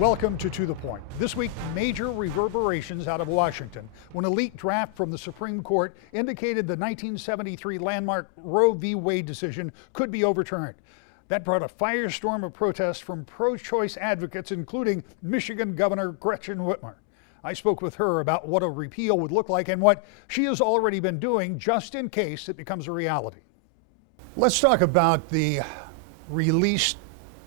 Welcome to the Point. This week, major reverberations out of Washington when a leaked draft from the Supreme Court indicated the 1973 landmark Roe v. Wade decision could be overturned. That brought a firestorm of protests from pro-choice advocates, including Michigan Governor Gretchen Whitmer. I spoke with her about what a repeal would look like and what she has already been doing just in case it becomes a reality. Let's talk about the released,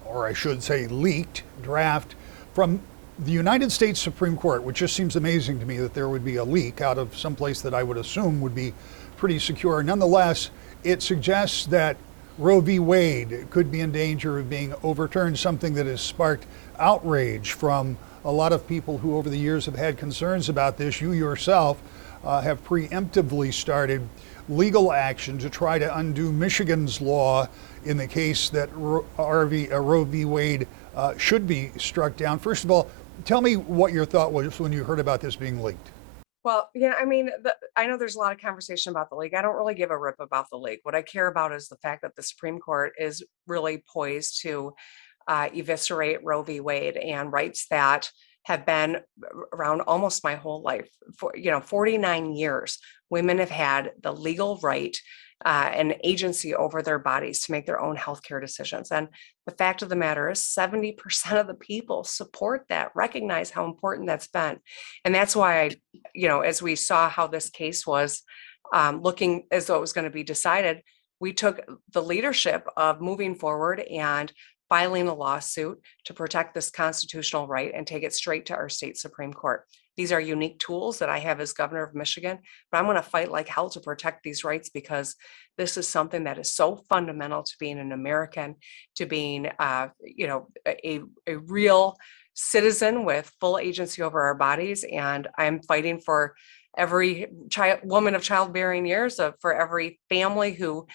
or I should say leaked, draft from the United States Supreme Court, which just seems amazing to me that there would be a leak out of someplace that I would assume would be pretty secure. Nonetheless, it suggests that Roe v. Wade could be in danger of being overturned, something that has sparked outrage from a lot of people who over the years have had concerns about this. You yourself have preemptively started legal action to try to undo Michigan's law in the case that Roe v. Wade should be struck down. First of all, tell me what your thought was when you heard about this being leaked. Well, yeah, I mean, I know there's a lot of conversation about the league. I don't really give a rip about the league. What I care about is the fact that the Supreme Court is really poised to eviscerate Roe v. Wade and rights that have been around almost my whole life. For 49 years, women have had the legal right and agency over their bodies to make their own healthcare decisions. And the fact of the matter is 70% of the people support that, recognize how important that's been. And that's why as we saw how this case was looking as though it was going to be decided, we took the leadership of moving forward and filing a lawsuit to protect this constitutional right and take it straight to our state Supreme Court. These are unique tools that I have as governor of Michigan, but I'm going to fight like hell to protect these rights because this is something that is so fundamental to being an American, to being, a real citizen with full agency over our bodies. And I'm fighting for every woman of childbearing years, for every family who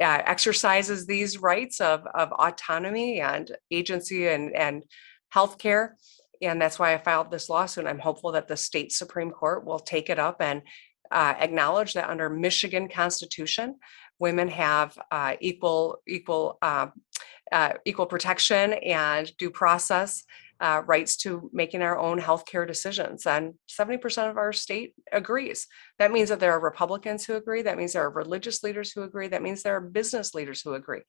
exercises these rights of autonomy and agency and healthcare. And that's why I filed this lawsuit. I'm hopeful that the state Supreme Court will take it up and acknowledge that under Michigan Constitution, women have equal protection and due process rights to making our own healthcare decisions. And 70% of our state agrees. That means that there are Republicans who agree. That means there are religious leaders who agree. That means there are business leaders who agree.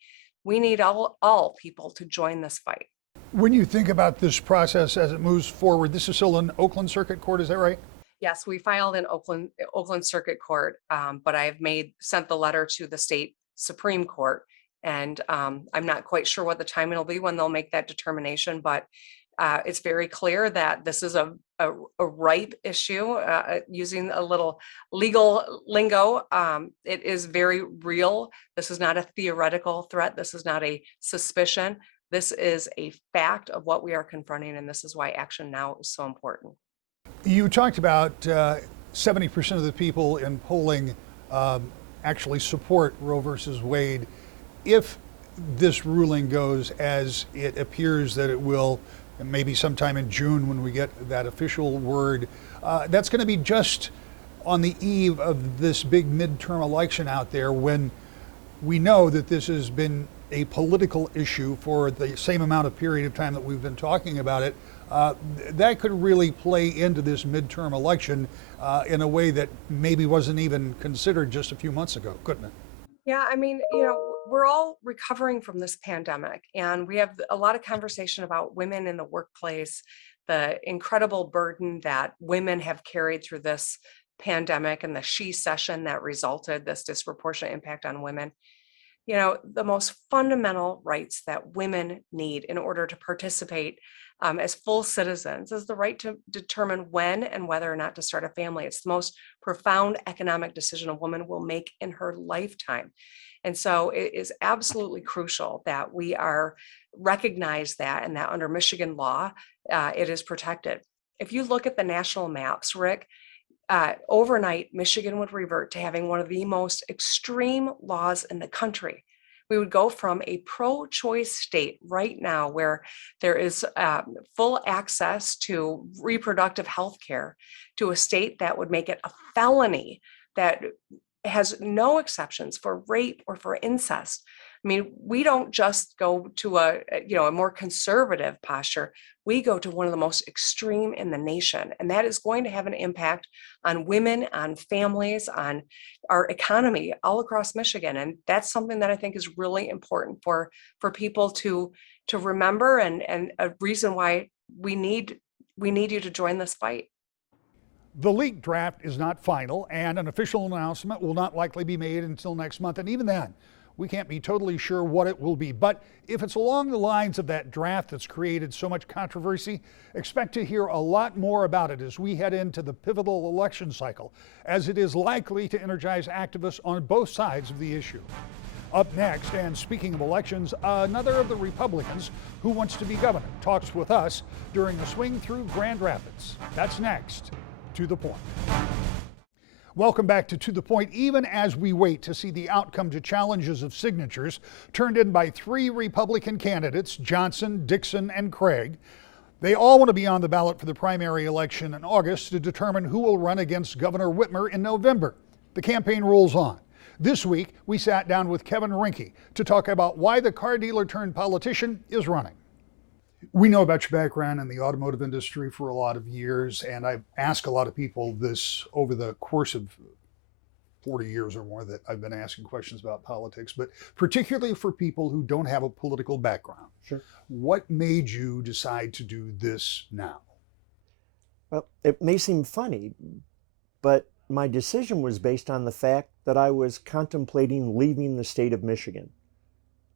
We need all people to join this fight. When you think about this process as it moves forward, this is still in Oakland Circuit Court, is that right? Yes, we filed in Oakland Circuit Court, but I've sent the letter to the state Supreme Court, and I'm not quite sure what the timing will be when they'll make that determination. But it's very clear that this is a ripe issue. Using a little legal lingo, it is very real. This is not a theoretical threat. This is not a suspicion. This is a fact of what we are confronting, and this is why action now is so important. You talked about 70% of the people in polling actually support Roe versus Wade. If this ruling goes as it appears that it will, maybe sometime in June when we get that official word, that's going to be just on the eve of this big midterm election out there, when we know that this has been a political issue for the same amount of period of time that we've been talking about it. That could really play into this midterm election in a way that maybe wasn't even considered just a few months ago, couldn't it? Yeah, I mean, we're all recovering from this pandemic, and we have a lot of conversation about women in the workplace, the incredible burden that women have carried through this pandemic and the she-cession that resulted, this disproportionate impact on women. The most fundamental rights that women need in order to participate as full citizens is the right to determine when and whether or not to start a family. It's the most profound economic decision a woman will make in her lifetime. And so it is absolutely crucial that we recognize that, and that under Michigan law, it is protected. If you look at the national maps, Rick, overnight, Michigan would revert to having one of the most extreme laws in the country. We would go from a pro-choice state right now where there is full access to reproductive health care to a state that would make it a felony, that has no exceptions for rape or for incest. I mean, we don't just go to a more conservative posture. we go to one of the most extreme in the nation. And that is going to have an impact on women, on families, on our economy all across Michigan. And that's something that I think is really important for people to remember, and a reason why we need you to join this fight. The leaked draft is not final, and an official announcement will not likely be made until next month. And even then, we can't be totally sure what it will be. But if it's along the lines of that draft that's created so much controversy, expect to hear a lot more about it as we head into the pivotal election cycle, as it is likely to energize activists on both sides of the issue. Up next, and speaking of elections, another of the Republicans who wants to be governor talks with us during a swing through Grand Rapids. That's next. To the Point. Welcome back to the Point. Even as we wait to see the outcome to challenges of signatures turned in by 3 Republican candidates, Johnson, Dixon, and Craig, they all want to be on the ballot for the primary election in August to determine who will run against Governor Whitmer in November. The campaign rolls on. This week, we sat down with Kevin Rinke to talk about why the car dealer turned politician is running. We know about your background in the automotive industry for a lot of years, and I've asked a lot of people this over the course of 40 years or more that I've been asking questions about politics, but particularly for people who don't have a political background. Sure. What made you decide to do this now? Well, it may seem funny, but my decision was based on the fact that I was contemplating leaving the state of Michigan.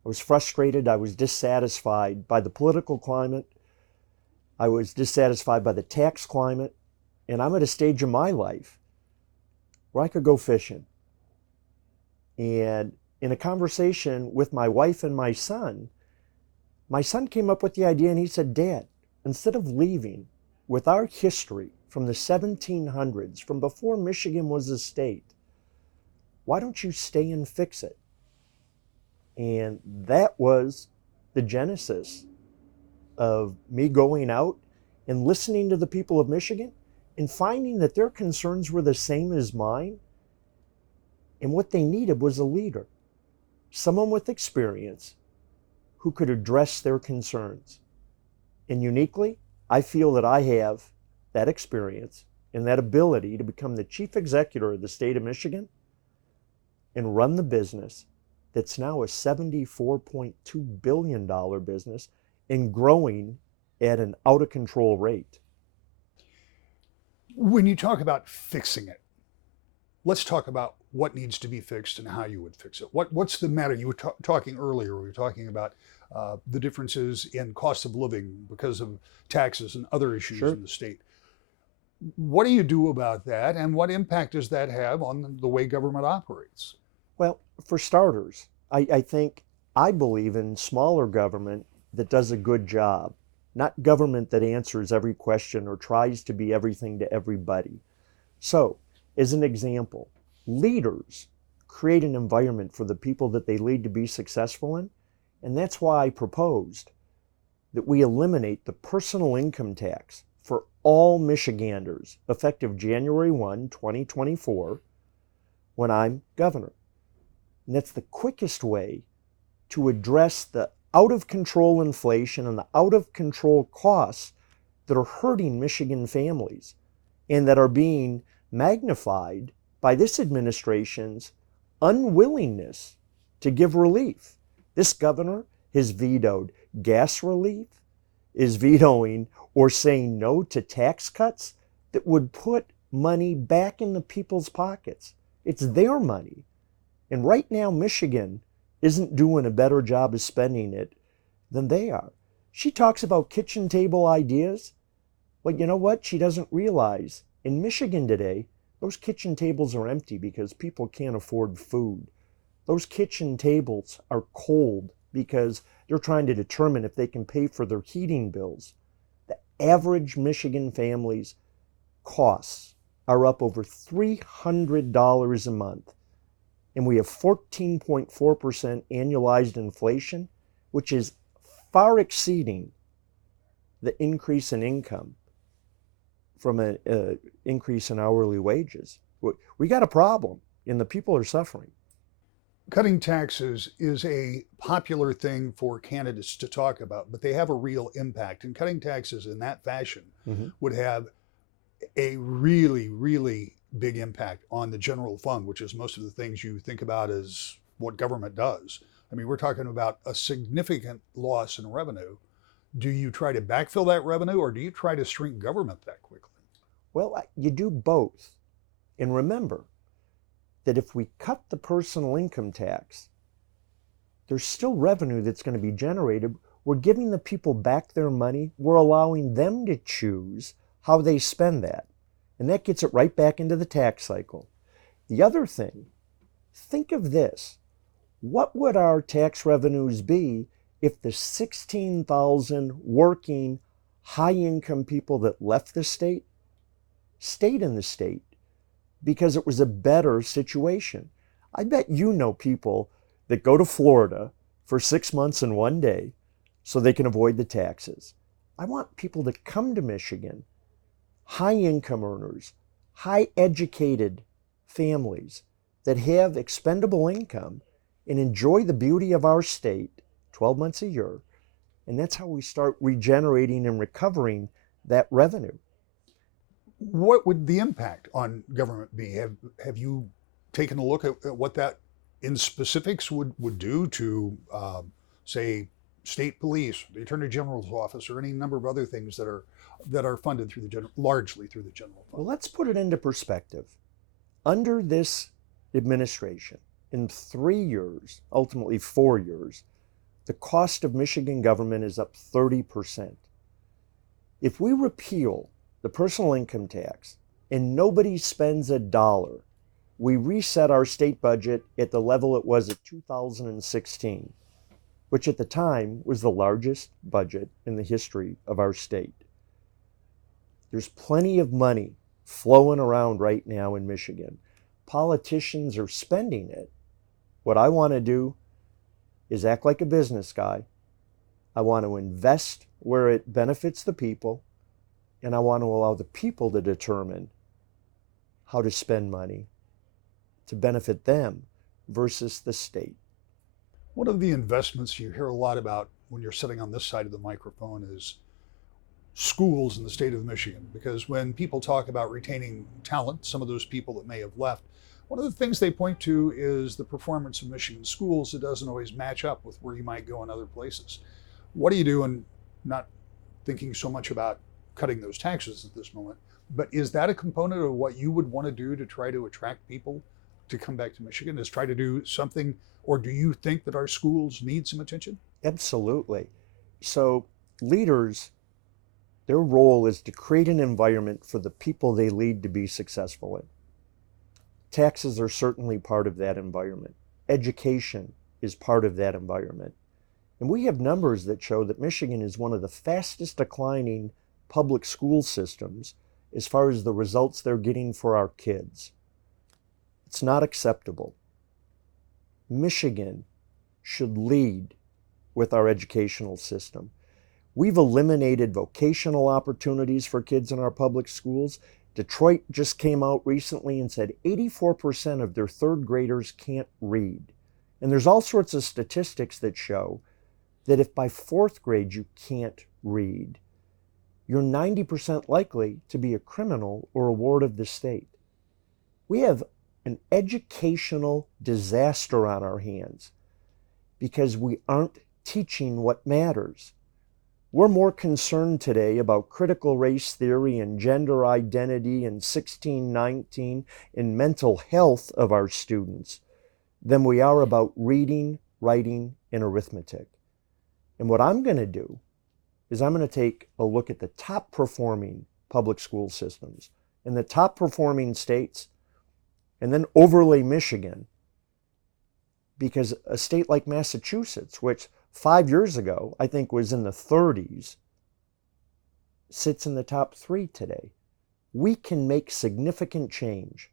I was frustrated. I was dissatisfied by the political climate. I was dissatisfied by the tax climate. And I'm at a stage in my life where I could go fishing. And in a conversation with my wife and my son came up with the idea, and he said, "Dad, instead of leaving with our history from the 1700s, from before Michigan was a state, why don't you stay and fix it?" And that was the genesis of me going out and listening to the people of Michigan and finding that their concerns were the same as mine. And what they needed was a leader, someone with experience who could address their concerns. And uniquely, I feel that I have that experience and that ability to become the chief executive of the state of Michigan and run the business that's now a $74.2 billion business and growing at an out of control rate. When you talk about fixing it, let's talk about what needs to be fixed and how you would fix it. What's the matter? You were talking earlier, we were talking about the differences in cost of living because of taxes and other issues Sure. in the state. What do you do about that, and what impact does that have on the way government operates? Well, for starters, I believe in smaller government that does a good job, not government that answers every question or tries to be everything to everybody. So, as an example, leaders create an environment for the people that they lead to be successful in, and that's why I proposed that we eliminate the personal income tax for all Michiganders effective January 1, 2024, when I'm governor. And that's the quickest way to address the out of control inflation and the out of control costs that are hurting Michigan families and that are being magnified by this administration's unwillingness to give relief. This governor has vetoed gas relief, is vetoing or saying no to tax cuts that would put money back in the people's pockets. It's their money. And right now, Michigan isn't doing a better job of spending it than they are. She talks about kitchen table ideas. Well, you know what? She doesn't realize in Michigan today, those kitchen tables are empty because people can't afford food. Those kitchen tables are cold because they're trying to determine if they can pay for their heating bills. The average Michigan family's costs are up over $300 a month. And we have 14.4% annualized inflation, which is far exceeding the increase in income from an increase in hourly wages. We got a problem, and the people are suffering. Cutting taxes is a popular thing for candidates to talk about, but they have a real impact. And cutting taxes in that fashion Mm-hmm. would have a really, really big impact on the general fund, which is most of the things you think about as what government does. I mean, we're talking about a significant loss in revenue. Do you try to backfill that revenue or do you try to shrink government that quickly? Well, you do both. And remember that if we cut the personal income tax, there's still revenue that's going to be generated. We're giving the people back their money. We're allowing them to choose how they spend that. And that gets it right back into the tax cycle. The other thing, think of this. What would our tax revenues be if the 16,000 working high-income people that left the state stayed in the state because it was a better situation? I bet you know people that go to Florida for 6 months and 1 day so they can avoid the taxes. I want people to come to Michigan, high income earners, high educated families that have expendable income and enjoy the beauty of our state 12 months a year. And that's how we start regenerating and recovering that revenue. What would the impact on government be? Have you taken a look at what that in specifics would do to, say, state police, the attorney general's office, or any number of other things that are funded through largely through the general fund? Well, let's put it into perspective. Under this administration, in 3 years, ultimately 4 years, the cost of Michigan government is up 30%. If we repeal the personal income tax and nobody spends a dollar, we reset our state budget at the level it was at 2016, which at the time was the largest budget in the history of our state. There's plenty of money flowing around right now in Michigan. Politicians are spending it. What I want to do is act like a business guy. I want to invest where it benefits the people, and I want to allow the people to determine how to spend money to benefit them versus the state. One of the investments you hear a lot about when you're sitting on this side of the microphone is schools in the state of Michigan, because when people talk about retaining talent, some of those people that may have left, one of the things they point to is the performance of Michigan schools that doesn't always match up with where you might go in other places. What do you do in not thinking so much about cutting those taxes at this moment, but is that a component of what you would want to do to try to attract people to come back to Michigan, is try to do something, or do you think that our schools need some attention? Absolutely. So leaders, their role is to create an environment for the people they lead to be successful in. Taxes are certainly part of that environment. Education is part of that environment. And we have numbers that show that Michigan is one of the fastest declining public school systems as far as the results they're getting for our kids. It's not acceptable. Michigan should lead with our educational system. We've eliminated vocational opportunities for kids in our public schools. Detroit just came out recently and said 84% of their third graders can't read. And there's all sorts of statistics that show that if by fourth grade you can't read, you're 90% likely to be a criminal or a ward of the state. We have an educational disaster on our hands because we aren't teaching what matters. We're more concerned today about critical race theory and gender identity and 1619 and mental health of our students than we are about reading, writing, and arithmetic. And what I'm going to do is I'm going to take a look at the top performing public school systems in the top performing states and then overlay Michigan, because a state like Massachusetts, which 5 years ago I think was in the 30s, sits in the top 3 today. We can make significant change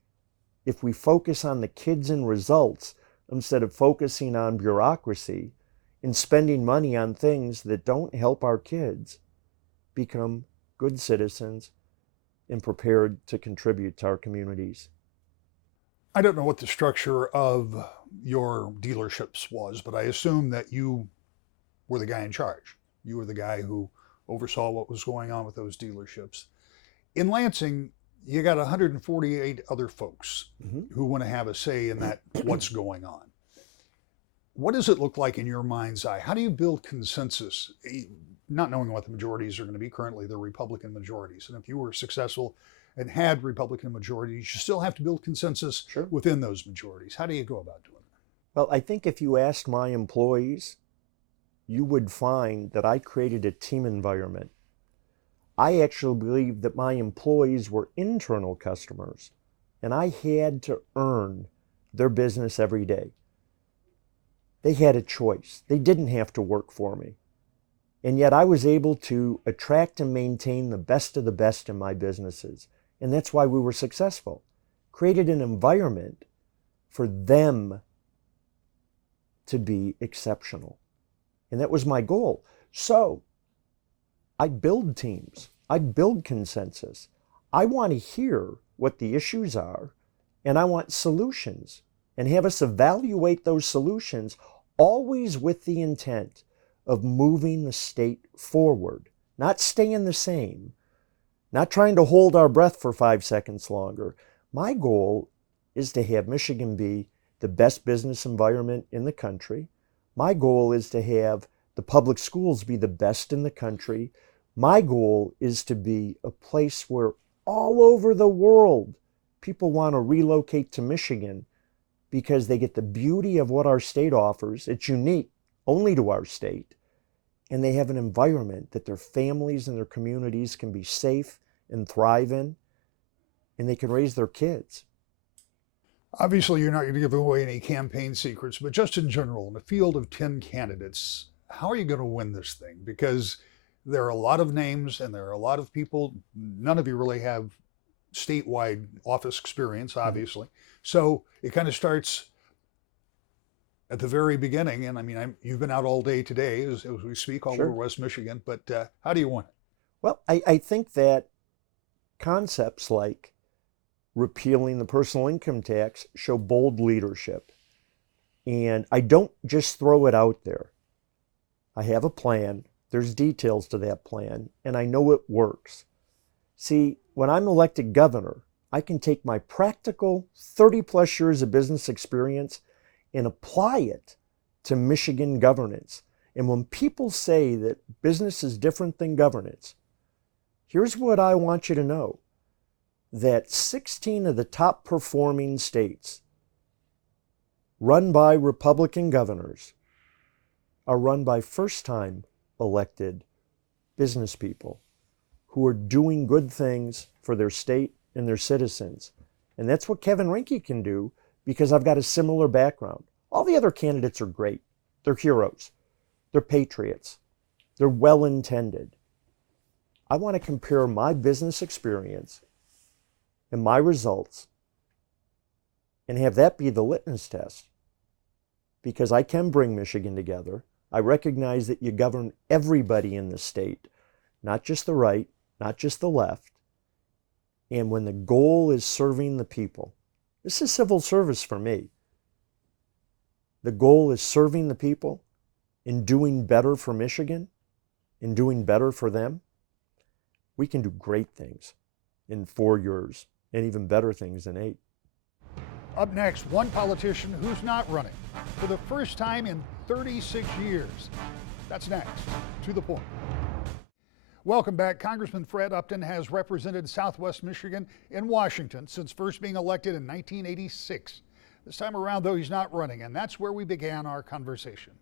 if we focus on the kids and results instead of focusing on bureaucracy and spending money on things that don't help our kids become good citizens and prepared to contribute to our communities. I don't know what the structure of your dealerships was, but I assume that you were the guy in charge. You were the guy who oversaw what was going on with those dealerships. In Lansing, you got 148 other folks who want to have a say in that, what's going on. What does it look like in your mind's eye? How do you build consensus, not knowing what the majorities are going to be? Currently, they're Republican majorities. And if you were successful and had Republican majorities, you still have to build consensus within those majorities. How do you go about doing that? Well, I think if you asked my employees, you would find that I created a team environment. I actually believe that my employees were internal customers, and I had to earn their business every day. They had a choice. They didn't have to work for me. And yet I was able to attract and maintain the best of the best in my businesses. And that's why we were successful. Created an environment for them to be exceptional. And that was my goal. So I build teams. I build consensus. I want to hear what the issues are, and I want solutions, and have us evaluate those solutions, always with the intent of moving the state forward, not staying the same, not trying to hold our breath for 5 seconds longer. My goal is to have Michigan be the best business environment in the country. My goal is to have the public schools be the best in the country. My goal is to be a place where all over the world people want to relocate to Michigan because they get the beauty of what our state offers. It's unique only to our state. And they have an environment that their families and their communities can be safe and thrive in, and they can raise their kids. Obviously, you're not going to give away any campaign secrets, but just in general, in a field of 10 candidates, how are you going to win this thing? Because there are a lot of names and there are a lot of people. None of you really have statewide office experience, obviously. So it kind of starts at the very beginning. And I mean, you've been out all day today as we speak all over West Michigan, but how do you win it? Well, I think that concepts like repealing the personal income tax show bold leadership. And I don't just throw it out there. I have a plan. There's details to that plan, and I know it works. See, when I'm elected governor, I can take my practical 30+ years of business experience and apply it to Michigan governance. And when people say that business is different than governance, here's what I want you to know. That 16 of the top performing states run by Republican governors are run by first-time elected business people who are doing good things for their state and their citizens. And that's what Kevin Rinke can do, because I've got a similar background. All the other candidates are great. They're heroes. They're patriots. They're well-intended. I want to compare my business experience and my results and have that be the litmus test, because I can bring Michigan together. I recognize that you govern everybody in the state, not just the right, not just the left. And when the goal is serving the people, this is civil service for me. The goal is serving the people and doing better for Michigan and doing better for them. We can do great things in 4 years and even better things in 8. Up next, one politician who's not running for the first time in 36 years. That's next. To the point. Welcome back. Congressman Fred Upton has represented Southwest Michigan in Washington since first being elected in 1986. This time around, though, he's not running, and that's where we began our conversation.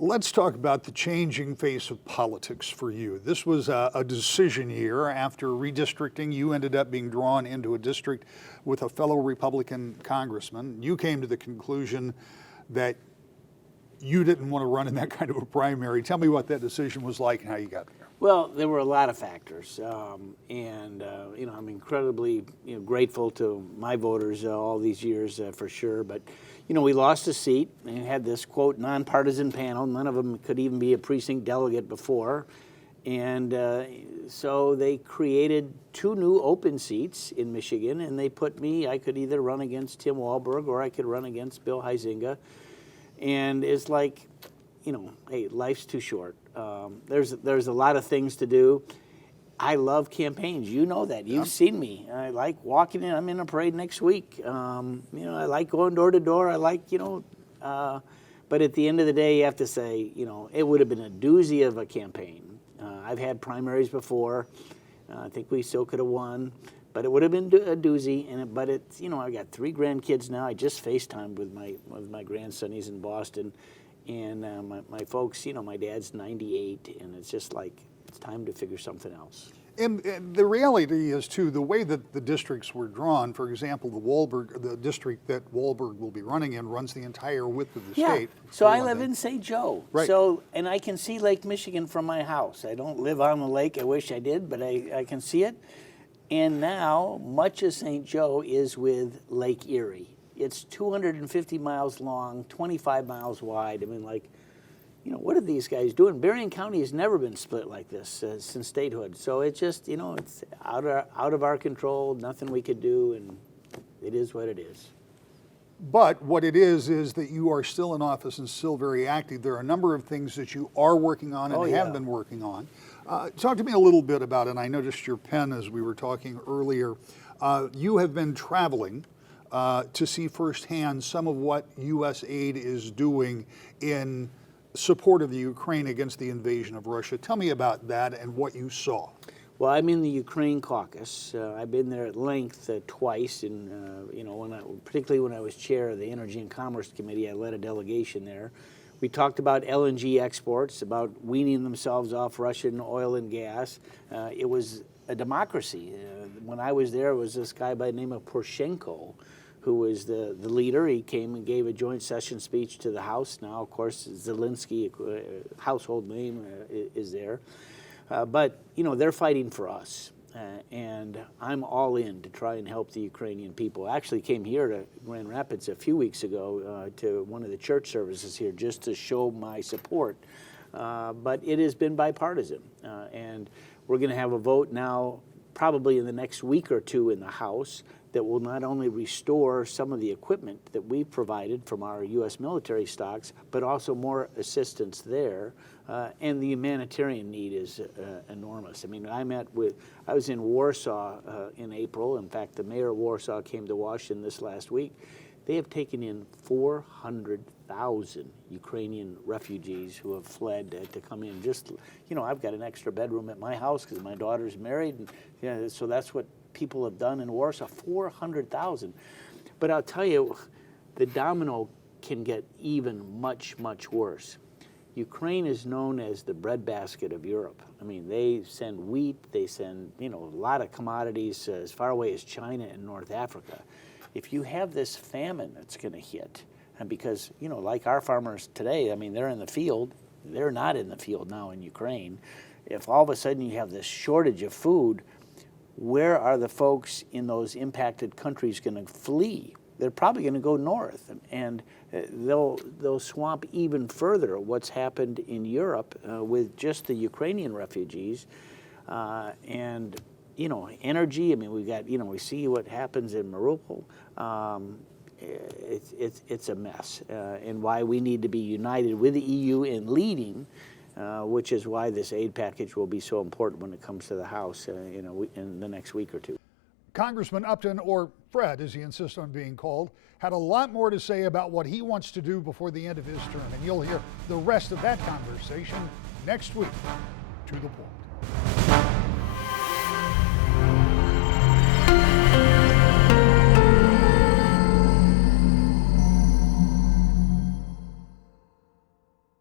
Let's talk about the changing face of politics for you. This was a decision year. After redistricting, you ended up being drawn into a district with a fellow Republican congressman. You came to the conclusion that you didn't want to run in that kind of a primary. Tell me what that decision was like and how you got there. Well, there were a lot of factors, I'm incredibly grateful to my voters all these years for sure. But we lost a seat and had this quote nonpartisan panel. None of them could even be a precinct delegate before, And so they created 2 new open seats in Michigan, and they put me, I could either run against Tim Walberg or I could run against Bill Huizenga. And it's like, you know, hey, life's too short. There's a lot of things to do. I love campaigns. You know that. You've seen me. I like walking in. I'm in a parade next week. You know, I like going door to door. I like, you know, but at the end of the day, you have to say, you know, it would have been a doozy of a campaign. I've had primaries before. I think we still could have won, but it would have been a doozy. But it's, you know, I've got 3 grandkids now. I just FaceTimed with my grandson. He's in Boston, and my folks. You know, my dad's 98, and it's just like it's time to figure something else. And the reality is, too, the way that the districts were drawn, for example, the district that Walberg will be running in runs the entire width of the state. So I live in St. Joe. Right. So, and I can see Lake Michigan from my house. I don't live on the lake. I wish I did, but I can see it. And now much of St. Joe is with Lake Erie. It's 250 miles long, 25 miles wide. I mean, like, you know, what are these guys doing? Berrien County has never been split like this since statehood. So it's just, you know, it's out of our control, nothing we could do, and it is what it is. But what it is that you are still in office and still very active. There are a number of things that you are working on and have been working on. Talk to me a little bit about it. I noticed your pen as we were talking earlier. You have been traveling to see firsthand some of what U.S. aid is doing in support of the Ukraine against the invasion of Russia. Tell me about that and what you saw. Well, I'm in the Ukraine caucus. I've been there at length twice, and you know, particularly when I was chair of the Energy and Commerce Committee, I led a delegation there. We talked about LNG exports, about weaning themselves off Russian oil and gas. It was a democracy. When I was there, it was this guy by the name of Poroshenko, who was the leader. He came and gave a joint session speech to the House. Now, of course, Zelensky, household name, is there. But, you know, they're fighting for us. And I'm all in to try and help the Ukrainian people. I actually came here to Grand Rapids a few weeks ago to one of the church services here just to show my support. But it has been bipartisan. And we're going to have a vote now probably in the next week or 2 in the House that will not only restore some of the equipment that we've provided from our U.S. military stocks, but also more assistance there. And the humanitarian need is enormous. I mean, I was in Warsaw in April. In fact, the mayor of Warsaw came to Washington this last week. They have taken in 400,000 Ukrainian refugees who have fled to come in. Just, you know, I've got an extra bedroom at my house because my daughter's married. And, you know, so that's what people have done in Warsaw, 400,000. But I'll tell you, the domino can get even much, much worse. Ukraine is known as the breadbasket of Europe. I mean, they send wheat, they send, you know, a lot of commodities as far away as China and North Africa. If you have this famine that's going to hit, and because, you know, like our farmers today, I mean, they're in the field. They're not in the field now in Ukraine. If all of a sudden you have this shortage of food, where are the folks in those impacted countries going to flee? They're probably going to go north, and they'll swamp even further what's happened in Europe with just the Ukrainian refugees. And, you know, energy, I mean, we got, you know, we see what happens in Mariupol. It's a mess, and why we need to be united with the EU in leading, which is why this aid package will be so important when it comes to the House, you know, in the next week or 2. Congressman Upton, or Fred as he insists on being called, had a lot more to say about what he wants to do before the end of his term, and you'll hear the rest of that conversation next week. To the point.